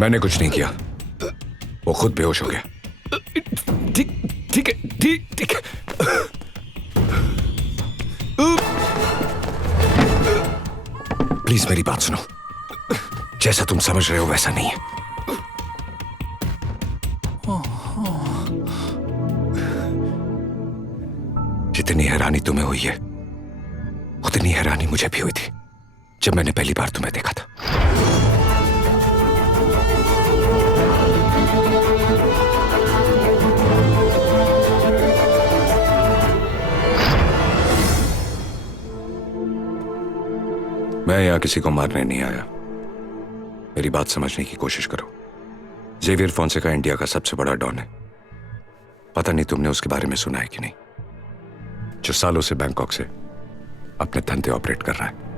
मैंने कुछ नहीं किया, वो खुद बेहोश हो गया। ठीक है। प्लीज मेरी बात सुनो, जैसा तुम समझ रहे हो वैसा नहीं है। जितनी हैरानी तुम्हें हुई है उतनी हैरानी मुझे भी हुई थी जब मैंने पहली बार तुम्हें देखा था। मैं यहां किसी को मारने नहीं आया, मेरी बात समझने की कोशिश करो। जेवियर फोंसेका इंडिया का सबसे बड़ा डॉन है। पता नहीं तुमने उसके बारे में सुना है कि नहीं, जो सालों से बैंकॉक से अपने धंधे ऑपरेट कर रहा है।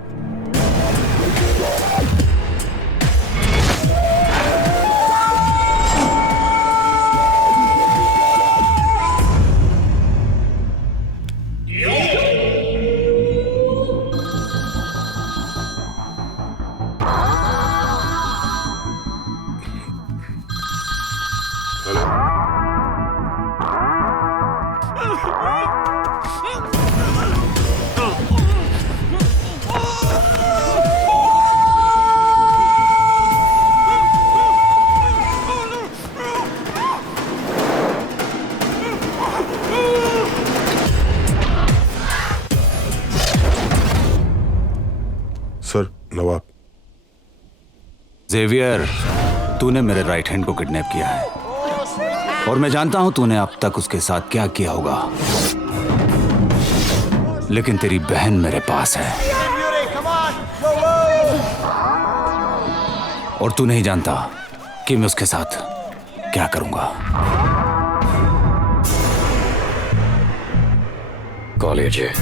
सर, नवाब। जेवियर, तूने मेरे राइट हैंड को किडनैप किया है और मैं जानता हूं तूने अब तक उसके साथ क्या किया होगा, लेकिन तेरी बहन मेरे पास है और तू नहीं जानता कि मैं उसके साथ क्या करूंगा। कॉलेज है।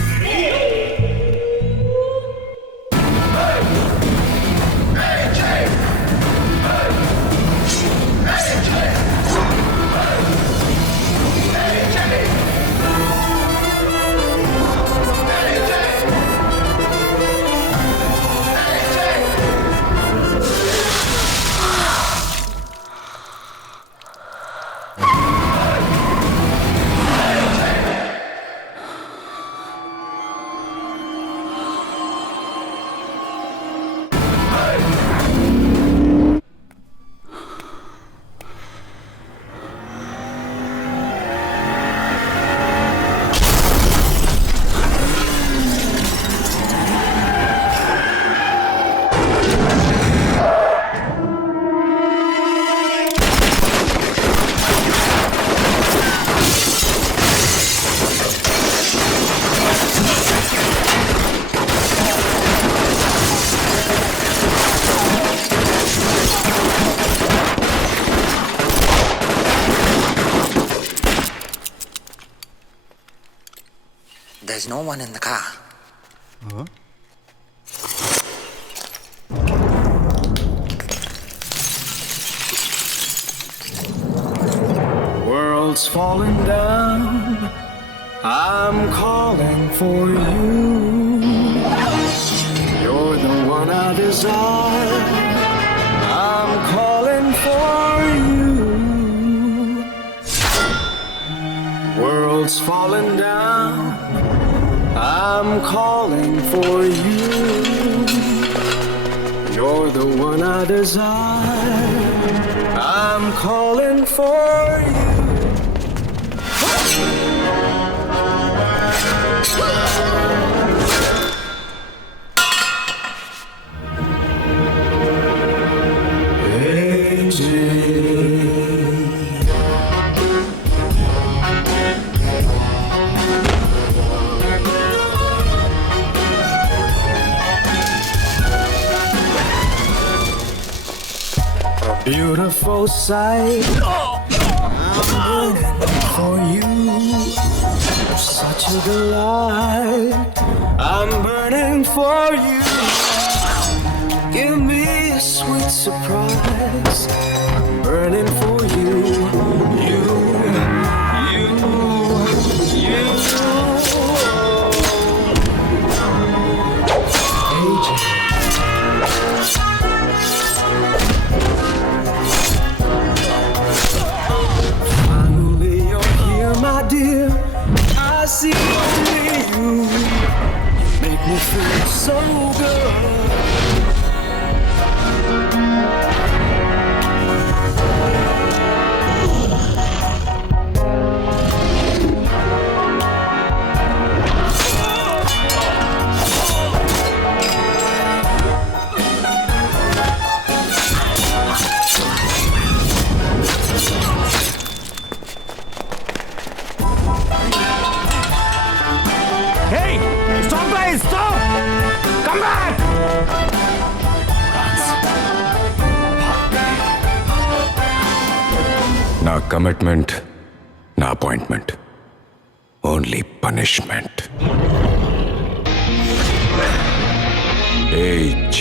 There's no one in the car. Huh? World's falling down, I'm calling for you. You're the one I desire, I'm calling for you. World's falling down, I'm calling for you. You're the one I desire, I'm calling for you. Beautiful sight, I'm burning for you. Such a delight, I'm burning for you. Give me a sweet surprise, burning for you, you. Finally, you're here, my dear. I see only you. Make me feel so good. Hey! Stop, guys! Stop! Come back! ना commitment ना appointment, only punishment. AJ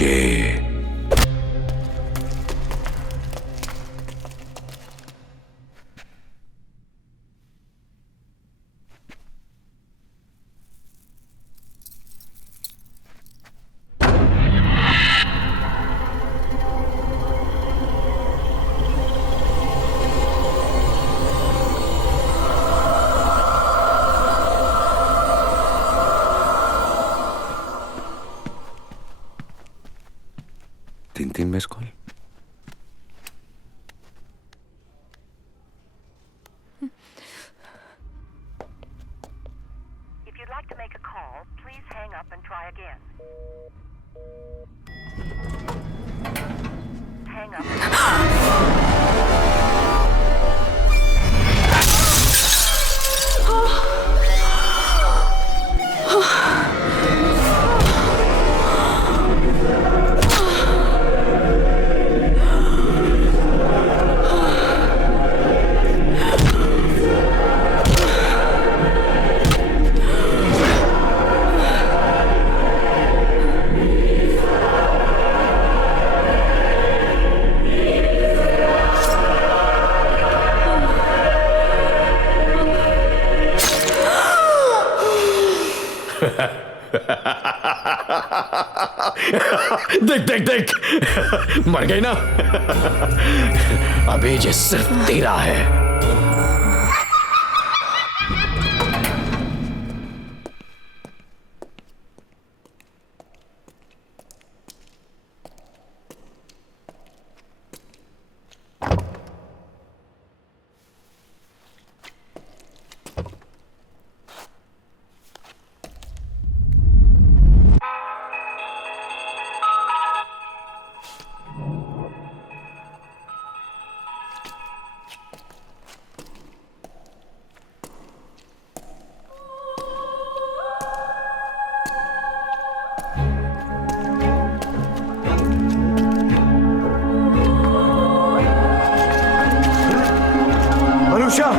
तीन miss call. If you'd like to make a call, please hang up and try again. Hang up. देख देख देख, मर गई ना। अभी ये सिर्फ तेरा है। अनुषा,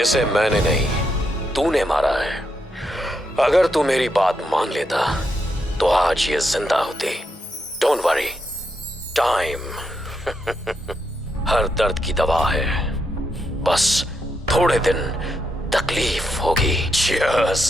इसे मैंने नहीं, तूने मारा है। अगर तू मेरी बात मान लेता तो आज ये जिंदा होती। डोंट वरी, टाइम हर दर्द की दवा है। बस थोड़े दिन तकलीफ होगी। Cheers।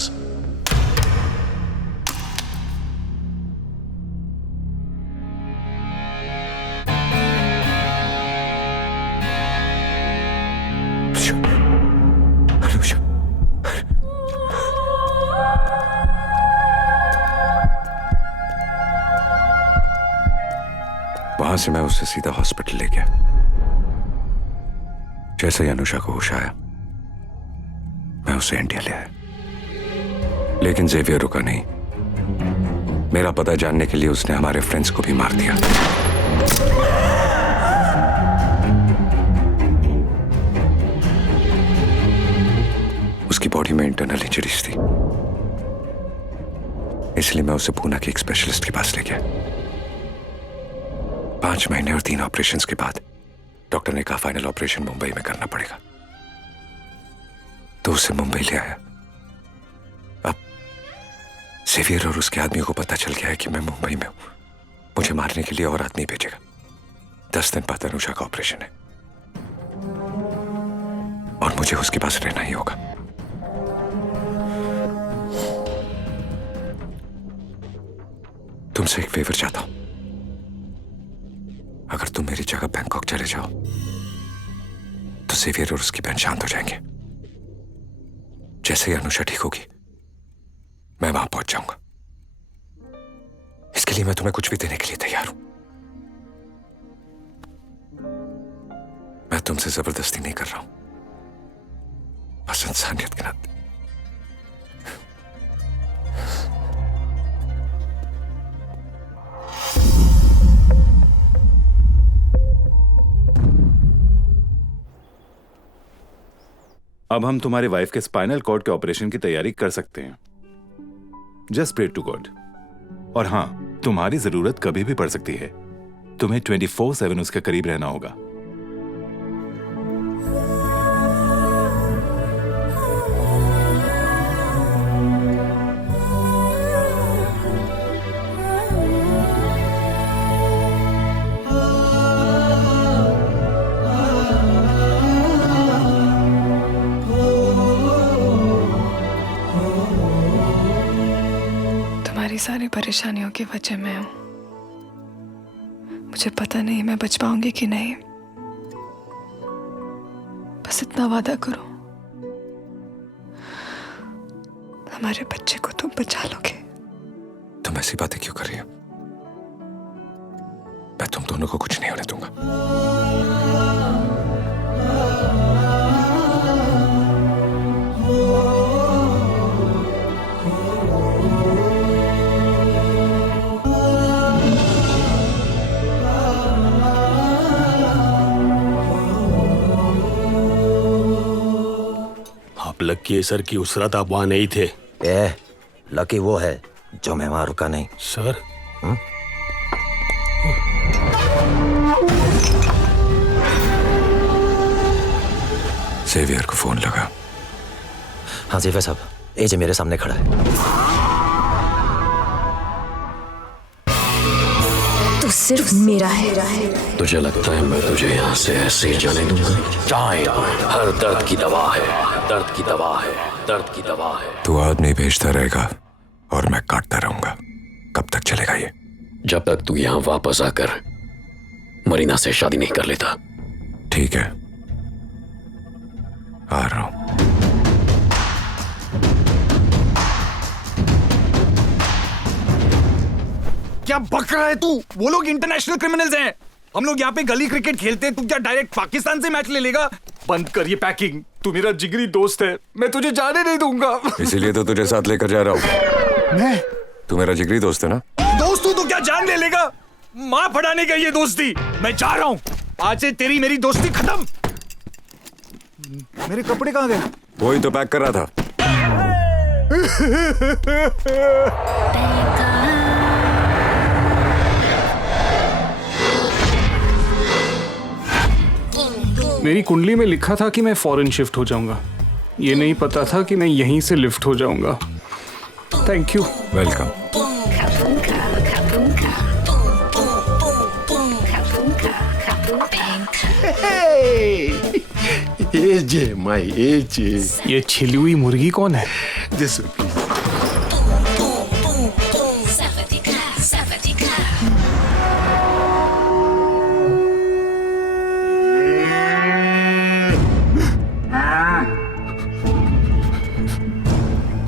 वहां से मैं उसे सीधा हॉस्पिटल ले गया। जैसे ही अनुषा को होश आया, मैं उसे इंडिया ले आया। लेकिन जेवियर रुका नहीं। मेरा पता जानने के लिए उसने हमारे फ्रेंड्स को भी मार दिया। उसकी बॉडी में इंटरनल इंजरीज थी, इसलिए मैं उसे पूना के एक स्पेशलिस्ट के पास ले गया। 5 महीने और 3 ऑपरेशंस के बाद डॉक्टर ने कहा फाइनल ऑपरेशन मुंबई में करना पड़ेगा, तो उसे मुंबई ले आया। अब सेवियर और उसके आदमी को पता चल गया है कि मैं मुंबई में हूं। मुझे मारने के लिए और आदमी भेजेगा। 10 दिन बाद अनुषा का ऑपरेशन है और मुझे उसके पास रहना ही होगा। तुमसे एक फेवर चाहता हूं। अगर तुम मेरी जगह बैंकॉक चले जाओ तो सेवियर और उसकी बहन शांत हो जाएंगे। जैसे ही अनुषा ठीक होगी मैं वहां पहुंच जाऊंगा। इसके लिए मैं तुम्हें कुछ भी देने के लिए तैयार हूं। मैं तुमसे जबरदस्ती नहीं कर रहा हूं, बस इंसानियत के नाते। अब हम तुम्हारे वाइफ के स्पाइनल कॉर्ड के ऑपरेशन की तैयारी कर सकते हैं। Just pray to God. और हाँ, तुम्हारी जरूरत कभी भी पड़ सकती है। तुम्हें 24/7 उसके करीब रहना होगा। सारी परेशानियों की वजह मैं हूं। मुझे पता नहीं मैं बच पाऊंगी कि नहीं। बस इतना वादा करो, हमारे बच्चे को तुम बचा लोगे। तुम ऐसी बातें क्यों कर रही हो? मैं तुम दोनों को कुछ नहीं होने दूंगा। लकी सर की उसरत आप वहां नहीं थे। लकी वो है जो मैं वहां रुका नहीं। सर सेवियर को फोन लगा। हाँ जेवियर साहब, एजे मेरे सामने खड़ा है। तो सिर्फ मेरा है। तुझे लगता है मैं तुझे यहाँ से ऐसे ही जाने दूंगा? टाइम हर दर्द की दवा है, दर्द की दवा है, दर्द की दवा है। तू आदमी भेजता रहेगा और मैं काटता रहूंगा। कब तक चलेगा ये? जब तक तू यहाँ वापस आकर मरीना से शादी नहीं कर लेता। ठीक है, आ रहा हूं। क्या बक रहा है तू? वो लोग इंटरनेशनल क्रिमिनल्स हैं। हम लोग यहाँ पे गली क्रिकेट खेलते हैं, तू क्या डायरेक्ट पाकिस्तान से मैच ले लेगा? बंद कर ये पैकिंग। तू मेरा जिगरी दोस्त है, मैं तुझे जाने नहीं दूंगा। इसीलिए तो तुझे साथ लेकर जा रहा हूँ। मैं? तू मेरा जिगरी दोस्त है ना? दोस्त तू तो क्या जान ले लेगा? माँ पढ़ाने का ये दोस्ती। मैं जा रहा हूँ, आज से तेरी मेरी दोस्ती खत्म। मेरे कपड़े कहाँ गए? वही तो पैक कर रहा था। मेरी कुंडली में लिखा था कि मैं फॉरेन शिफ्ट हो जाऊंगा। ये नहीं पता था कि मैं यहीं से लिफ्ट हो जाऊंगा। Thank you. Welcome. AJ my AJ. ये छिली हुई मुर्गी कौन है? दिस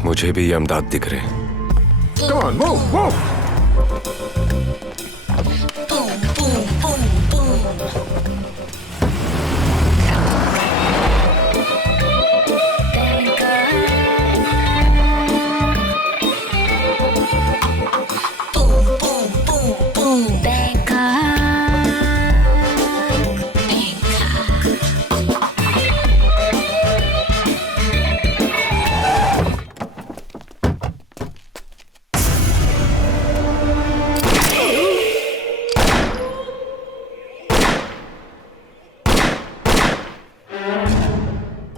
मुझे भी ये अमदाद दिख रहे हैं। Come on, move, move.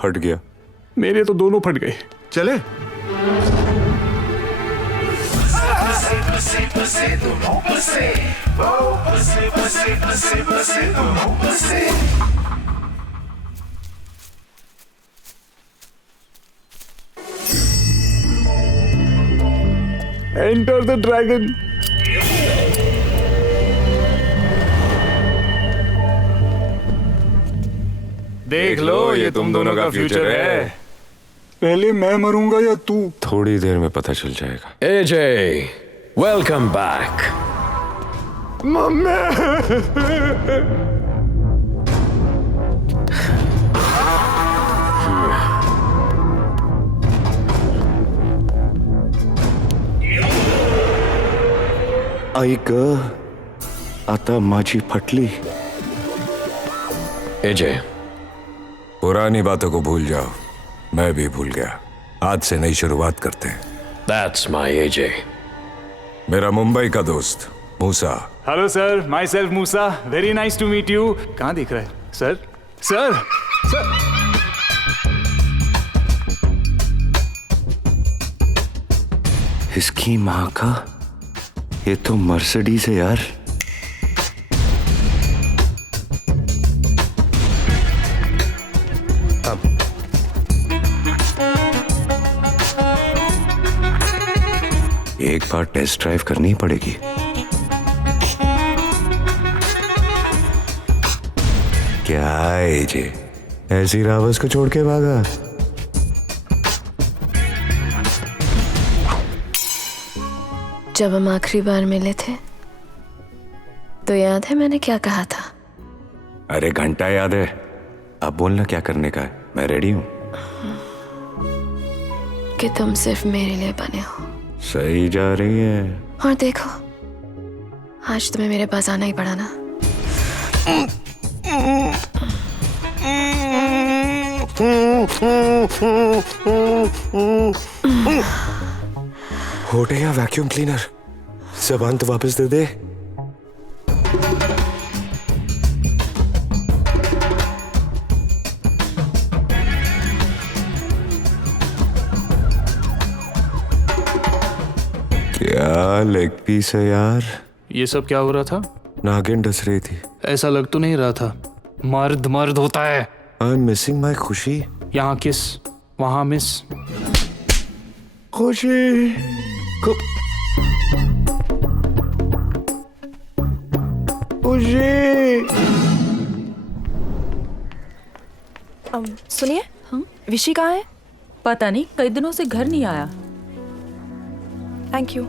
फट गया। मेरे तो दोनों फट गए। चले एंटर द ड्रैगन। देख लो, ये तुम दोनों का फ्यूचर है। पहले मैं मरूंगा या तू? थोड़ी देर में पता चल जाएगा। एजे, वेलकम बैक। आई ग आता माझी फटली। एजे, पुरानी बातों को भूल जाओ, मैं भी भूल गया। आज से नई शुरुआत करते हैं। That's my AJ. मेरा मुंबई का दोस्त Musa. Hello sir, myself Musa. Very nice to meet you. कहाँ दिख रहा है सर? सर सर इसकी माँ का, ये तो मर्सिडीज है यार। एक बार टेस्ट ड्राइव करनी ही पड़ेगी। क्या है जे, ऐसी रावस को छोड़ के भागा? जब हम आखिरी बार मिले थे तो याद है मैंने क्या कहा था? अरे घंटा याद है। अब बोलना क्या करने का है, मैं रेडी हूं। कि तुम सिर्फ मेरे लिए बने हो। सही जा रही है। और देखो, आज तुम्हें मेरे पास आना ही पड़ा ना। होटे या वैक्यूम क्लीनर, ज़बान तो वापस दे दे। क्या लेग पीस है यार। ये सब क्या हो रहा था? नागिन डस रही थी। ऐसा लग तो नहीं रहा था। मर्द मर्द होता है। आई एम मिसिंग माई खुशी। यहाँ किस, वहां मिस। खुशी खुशी। सुनिए, विशी कहाँ है? पता नहीं, कई दिनों से घर नहीं आया। Thank you.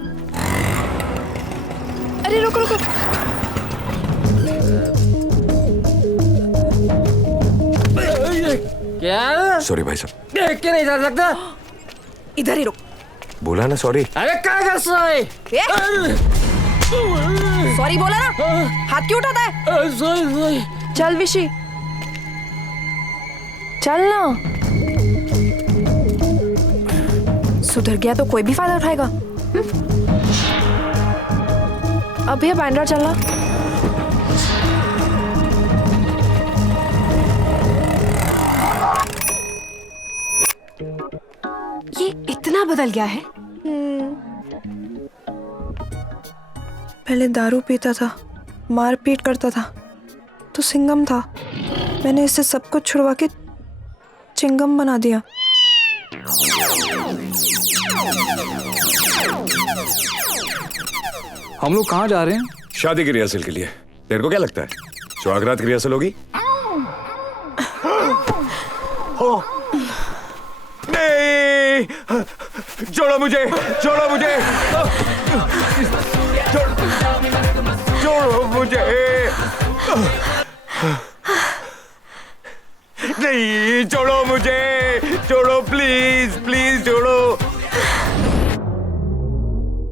अरे रुको रुको। क्या? सॉरी भाई साहब। देख के नहीं जा सकता। इधर ही रुक। बोला ना सॉरी। अरे क्या कर सॉरी? सॉरी बोला ना, हाथ क्यों उठाता है? सॉरी। चल विशी, चल ना। सुधर गया तो कोई भी फायदा उठाएगा। अब भैया बांद्रा चलना। ये इतना बदल गया है। पहले दारू पीता था, मारपीट करता था, तो सिंगम था। मैंने इससे सब कुछ छुड़वा के चिंगम बना दिया। हम लोग कहाँ जा रहे हैं? शादी की रिहर्सल के लिए। तेरे को क्या लगता है सुहागरात की रिहर्सल होगी? नहीं, छोड़ो मुझे, छोड़ो मुझे, छोड़ो मुझे। नहीं, छोड़ो मुझे, छोड़ो प्लीज, प्लीज छोड़ो।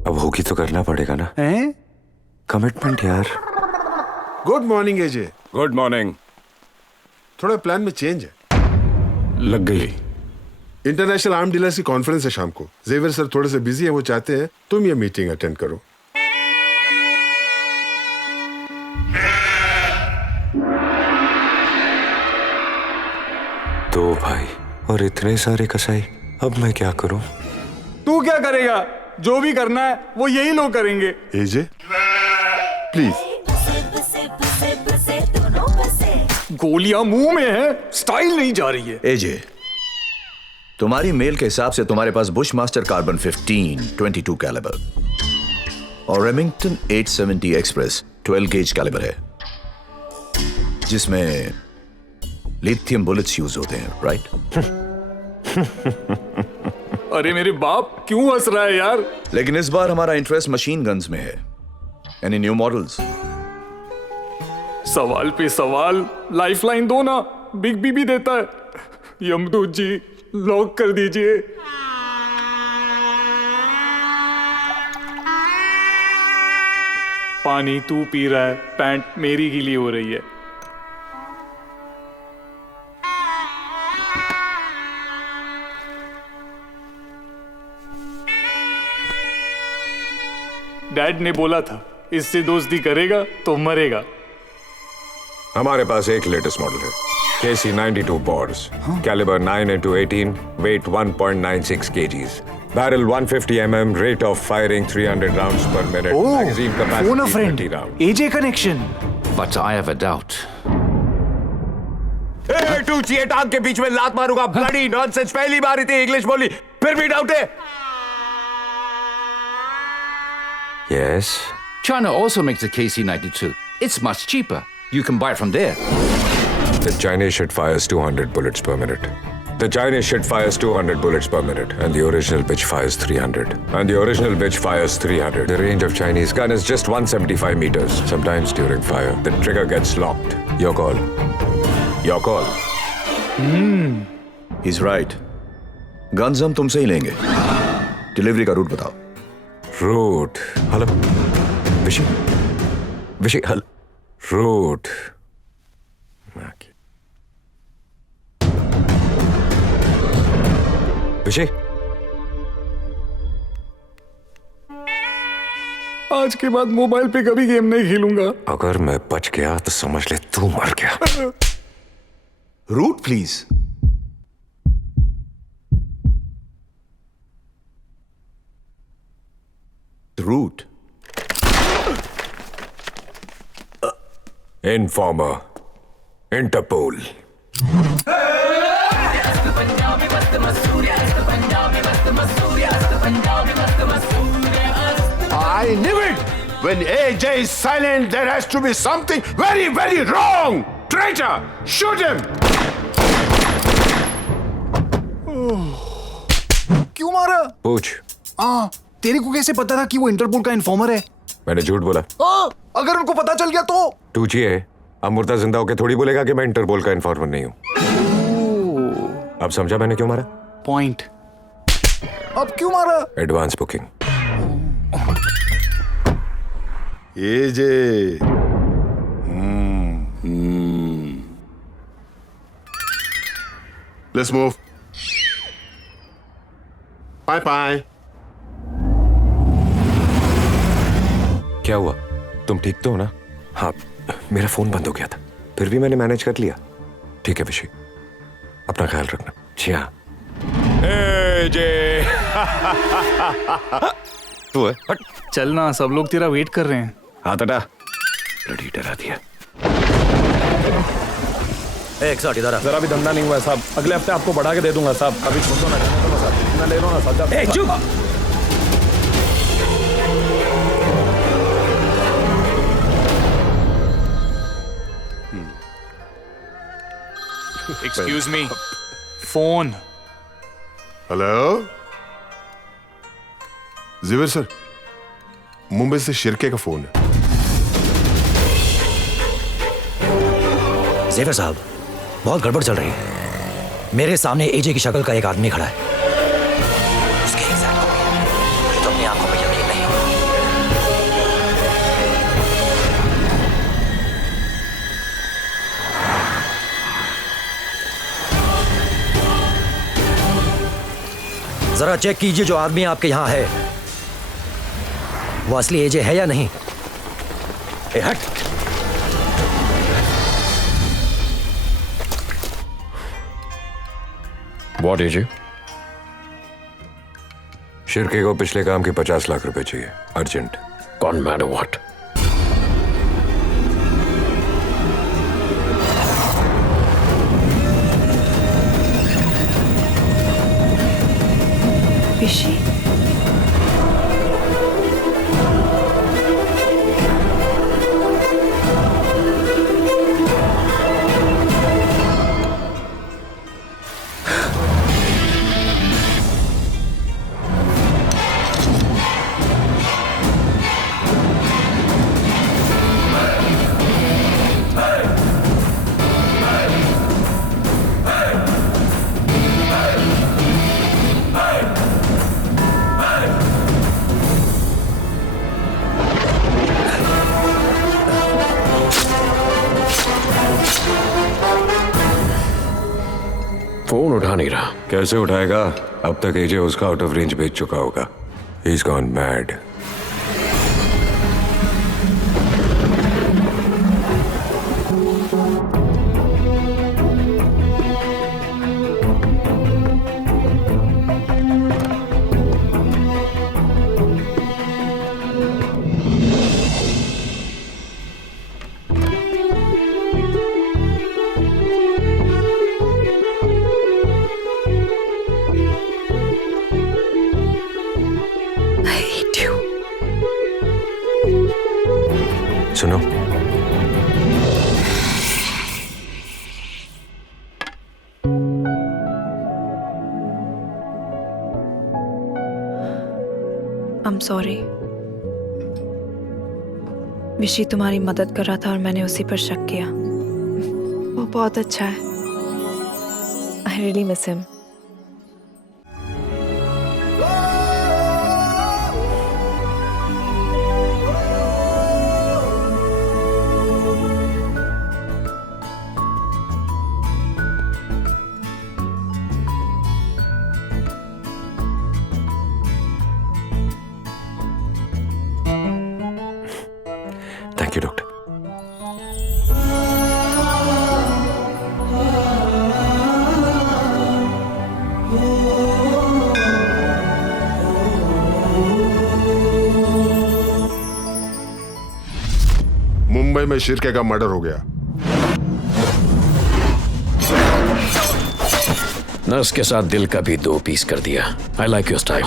अब होगी तो करना पड़ेगा ना। कमिटमेंट यार। Good morning AJ. Good morning. थोड़ा प्लान में चेंज है। लग गई। इंटरनेशनल आर्म डीलर्स की कॉन्फ्रेंस है शाम को। जेवियर सर थोड़े से बिजी है, वो चाहते हैं तुम ये मीटिंग अटेंड करो। दो भाई, और इतने सारे कसाई, अब मैं क्या करूं? तू क्या करेगा? जो भी करना है वो यही लोग करेंगे। एजे प्लीज। गोलियां मुंह में है, स्टाइल नहीं जा रही है। एजे, तुम्हारी मेल के हिसाब से तुम्हारे पास बुश मास्टर कार्बन 15 22 कैलिबर और रेमिंगटन 870 एक्सप्रेस 12 गेज कैलिबर है, जिसमें लिथियम बुलेट्स यूज होते हैं, राइट? अरे मेरे बाप, क्यों हंस रहा है यार? लेकिन इस बार हमारा इंटरेस्ट मशीन गन्स में है। Any new models? सवाल पे सवाल, लाइफलाइन दो ना, बिग बी भी देता है। यमदूत जी, लॉक कर दीजिए। पानी तू पी रहा है, पैंट मेरी गीली हो रही है। डैड ने बोला था, इससे दोस्ती करेगा तो मरेगा। हमारे पास एक लेटेस्ट मॉडल है, KC 92 Bors, calibre 9x18, weight 1.96 kgs, barrel 150 mm, rate of firing 300 rounds per minute, magazine capacity 30 rounds. AJ connection. But I have a doubt. तू चेटांग के बीच में लात मारूंगा, bloody nonsense, पहली बार इतनी इंग्लिश बोली, फिर भी डाउट है? Yes. China also makes the KC-92. It's much cheaper. You can buy it from there. The Chinese shit fires 200 bullets per minute. The Chinese shit fires 200 bullets per minute, and the original bitch fires 300. And the original bitch fires 300. The range of Chinese gun is just 175 meters. Sometimes during fire, the trigger gets locked. Your call. Your call. He's right. Guns हम तुमसे ही लेंगे। Delivery का root बताओ। Root, hello विशी, hello root. विशी, आज के बाद मोबाइल पे कभी गेम नहीं खेलूंगा। अगर मैं बच गया तो समझ ले तू मर गया। Route please. Route. Informer, Interpol. I knew it! When AJ is silent, there has to be something very, very wrong! Traitor! Shoot him! क्यों मारा? पूछ। तेरे को कैसे पता था कि वो इंटरपोल का इन्फॉर्मर है? मैंने झूठ बोला। अगर उनको पता चल गया तो? तू है, अब मुर्दा जिंदा होके थोड़ी बोलेगा कि मैं इंटरपोल का इन्फॉर्मर नहीं हूँ। अब समझा मैंने क्यों मारा? पॉइंट। अब क्यों मारा? Advance booking. AJ. Let's move. Bye bye. क्या हुआ? तुम ठीक तो हो ना? हाँ, मेरा फोन बंद हो गया था, फिर भी मैंने मैनेज कर लिया। ठीक है विशी, अपना ख्याल रखना। जी हाँ। तू है? हट। चलना, सब लोग तेरा वेट कर रहे हैं। हाथ हटा। रेडी डरा दिया। एक साथ इधर आ। जरा भी धंधा नहीं हुआ साहब, अगले हफ्ते आपको बढ़ा के दे दूंगा साहब। अभी छोड़ दो ना, साहब ना ले लो ना साहब। चुप। Excuse me, phone. Hello Jiver sir, Mumbai से शिरके का फोन है। ज़ेवर साहब, बहुत गड़बड़ चल रही है। मेरे सामने एजे की शक्ल का एक आदमी खड़ा है, उसकी एग्जैक्ट कॉपी है। मुझे तो अपनी आंखों में यकीन नहीं हो। जरा चेक कीजिए जो आदमी आपके यहां है वो असली एजे है या नहीं। ए हट। What is it? शिरके को पिछले काम के 50 लाख रुपए चाहिए, urgent. Gone mad or what? Rishi, phone उठा नहीं रहा। कैसे उठाएगा? अब तक एजे उसका आउट ऑफ रेंज भेज चुका होगा। He's gone mad. सुनो, I'm sorry. विशी तुम्हारी मदद कर रहा था और मैंने उसी पर शक किया। वो बहुत अच्छा है। I really miss him. Thank you doctor. Mumbai में शिरके का मर्डर हो गया। नर्स के साथ दिल का भी 2 पीस कर दिया। I like your style.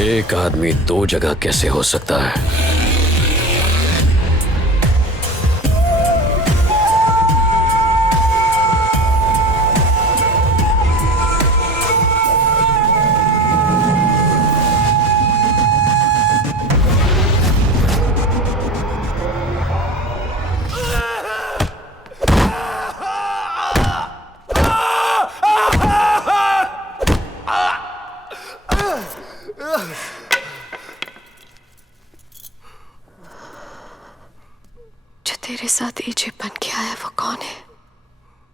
एक आदमी 2 जगह कैसे हो सकता है? जो तेरे साथ एजे बन के आया वो कौन है?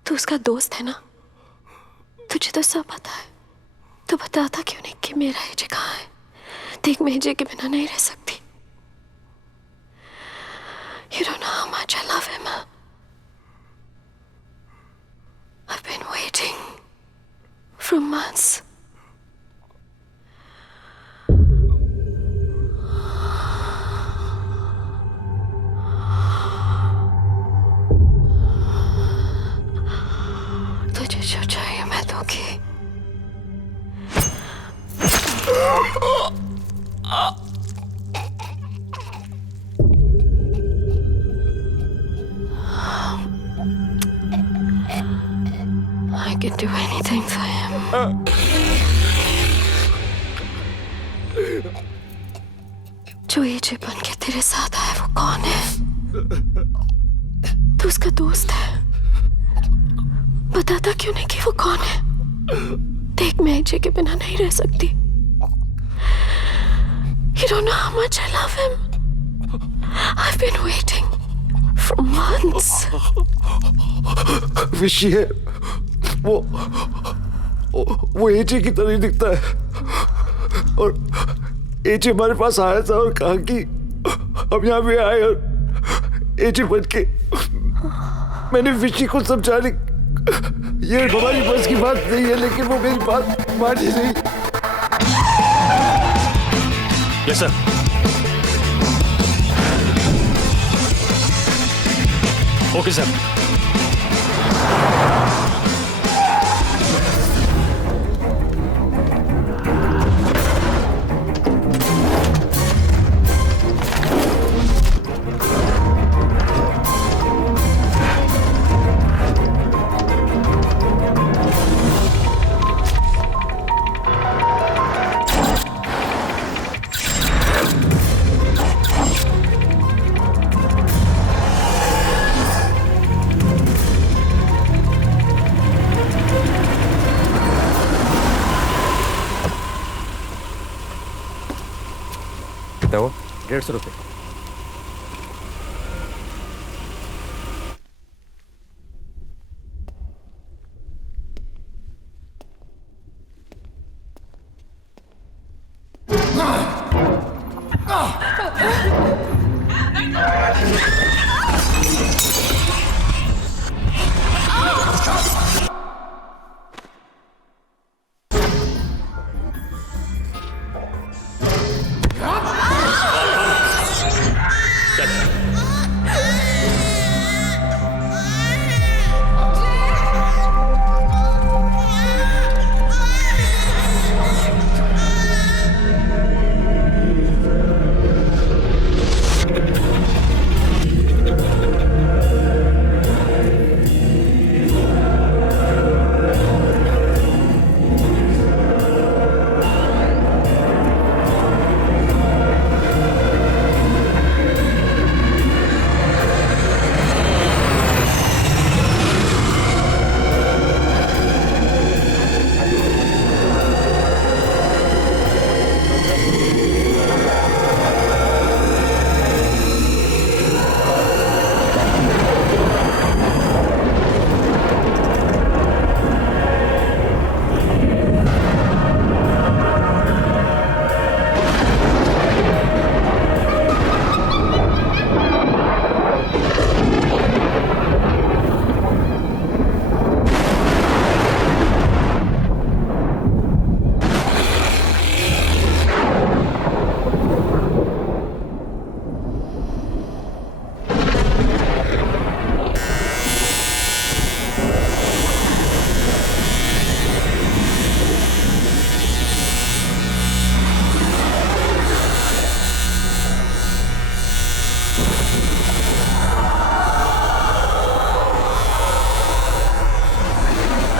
तू उसका दोस्त है ना? तुझे तो सब पता है। तू बताता क्यों नहीं कि मेरा एजे कहाँ है? देख, मैं एजे के बिना नहीं रह सकती। You don't know how much I love him. I've been waiting for months. तुझे जो चाहिए मैं दूंगी। I can do anything for him. जो एजे बन के तेरे साथ आया वो कौन है? तू उसका दोस्त है। बताता क्यों नहीं कि वो कौन है? देख, मैं एजे के बिना नहीं रह सकती। You don't know how much I love him. I've been waiting for months. विशी है वो एजे की तरह दिखता है। और एजे हमारे पास आया था और कहा कि हम यहाँ पे आए और एजे बन के मैंने विशी को समझाने, ये हमारी बस की बात नहीं है, लेकिन वो मेरी बात मानी नहीं। Yes sir. Okay sir. कितना वो? 150 रुपये।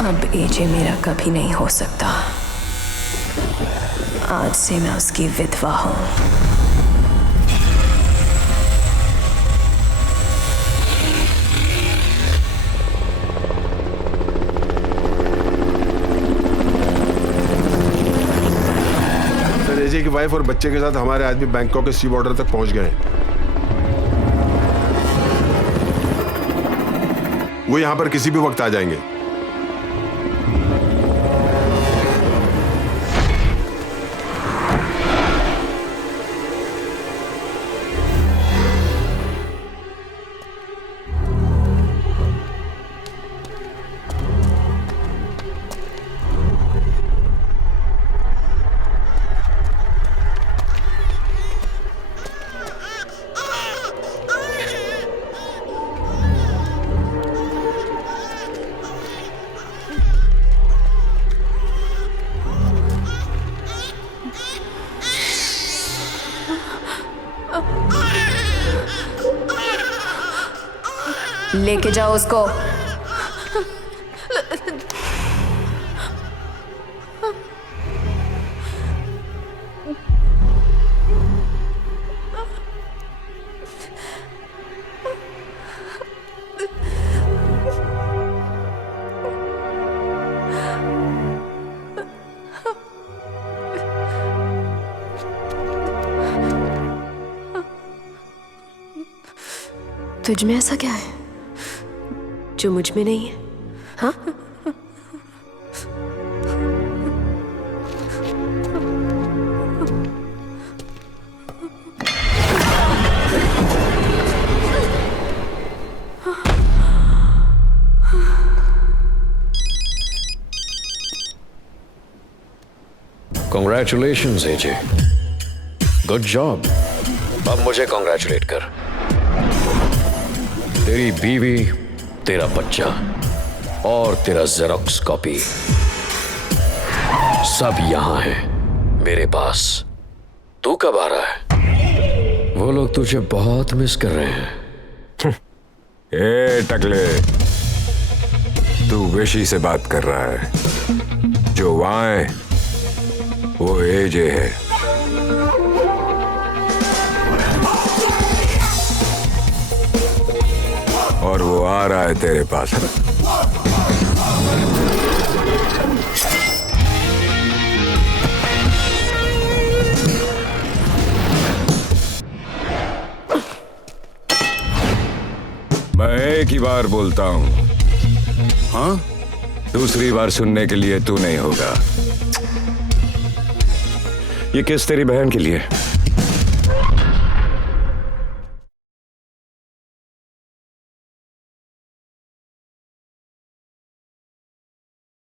अब एजे मेरा कभी नहीं हो सकता। आज से मैं उसकी विधवा हूं। सर, एजे की वाइफ और बच्चे के साथ हमारे आदमी बैंकॉक के सी बॉर्डर तक पहुंच गए। वो यहां पर किसी भी वक्त आ जाएंगे। लेके जाओ उसको। तुझ में ऐसा क्या है जो मुझ में नहीं है? हाँ? कॉन्ग्रेचुलेशंस एजे, गुड जॉब। अब मुझे कॉन्ग्रेचुलेट कर। तेरी बीवी, तेरा बच्चा और तेरा जेरोक्स कॉपी सब यहां है मेरे पास। तू कब आ रहा है? वो लोग तुझे बहुत मिस कर रहे हैं। ए टकले, तू विशी से बात कर रहा है। जो वहां है वो एजे है। और वो आ रहा है तेरे पास। मैं एक ही बार बोलता हूं, हाँ? दूसरी बार सुनने के लिए तू नहीं होगा। ये किस तेरी बहन के लिए?